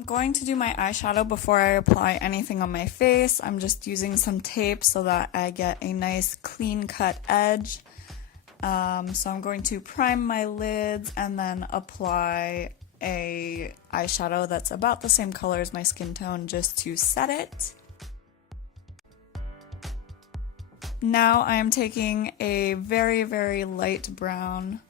I'm going to do my eyeshadow before I apply anything on my face. I'm just using some tape so that I get a nice clean cut edge. So I'm going to prime my lids and then apply a eyeshadow that's about the same color as my skin tone just to set it. Now I am taking a very, very light brown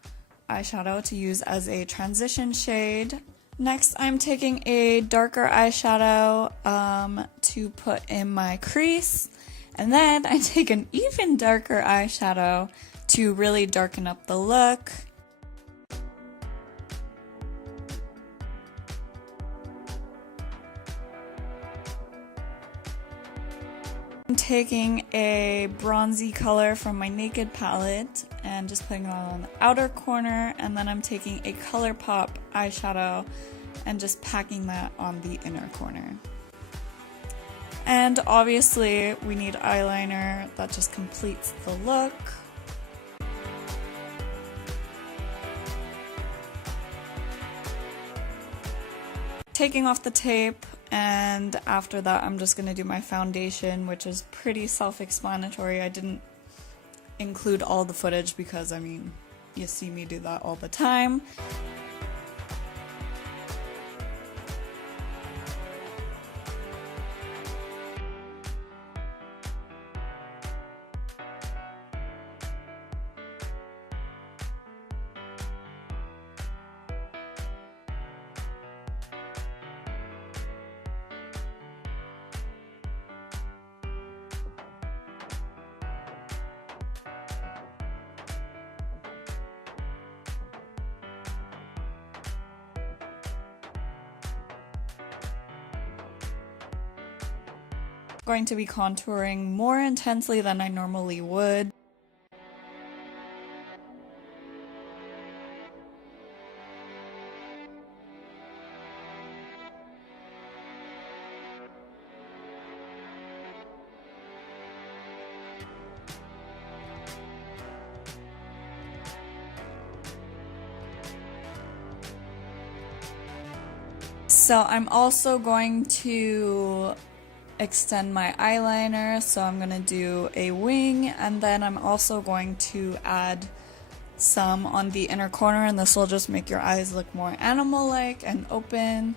eyeshadow to use as a transition shade. Next, I'm taking a darker eyeshadow to put in my crease, and then I take an even darker eyeshadow to really darken up the look. I'm taking a bronzy color from my Naked palette and just putting it on the outer corner, and then I'm taking a ColourPop eyeshadow and just packing that on the inner corner. And obviously we need eyeliner, that just completes the look. Taking off the tape, and after that I'm just going to do my foundation, which is pretty self-explanatory. I didn't include all the footage because, I mean, you see me do that all the time. Going to be contouring more intensely than I normally would. So I'm also going to extend my eyeliner, so I'm gonna do a wing, and then I'm also going to add some on the inner corner, and this will just make your eyes look more animal-like and open.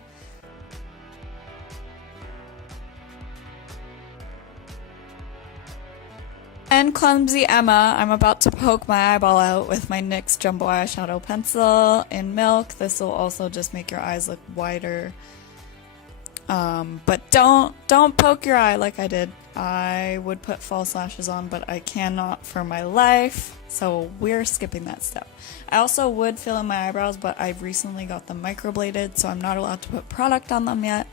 And Clumsy Emma, I'm about to poke my eyeball out with my NYX Jumbo Eyeshadow Pencil in Milk. This will also just make your eyes look wider. But don't poke your eye like I did. I would put false lashes on, but I cannot for my life, so we're skipping that step. I also would fill in my eyebrows, but I've recently got them microbladed, so I'm not allowed to put product on them yet.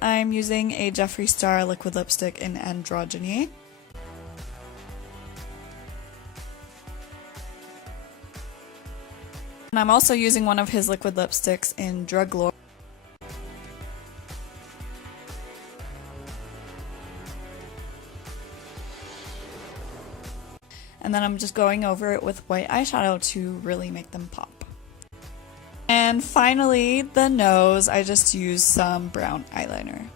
I'm using a Jeffree Star liquid lipstick in Androgyny. And I'm also using one of his liquid lipsticks in Drug Lord. And then I'm just going over it with white eyeshadow to really make them pop. And finally, the nose, I just used some brown eyeliner.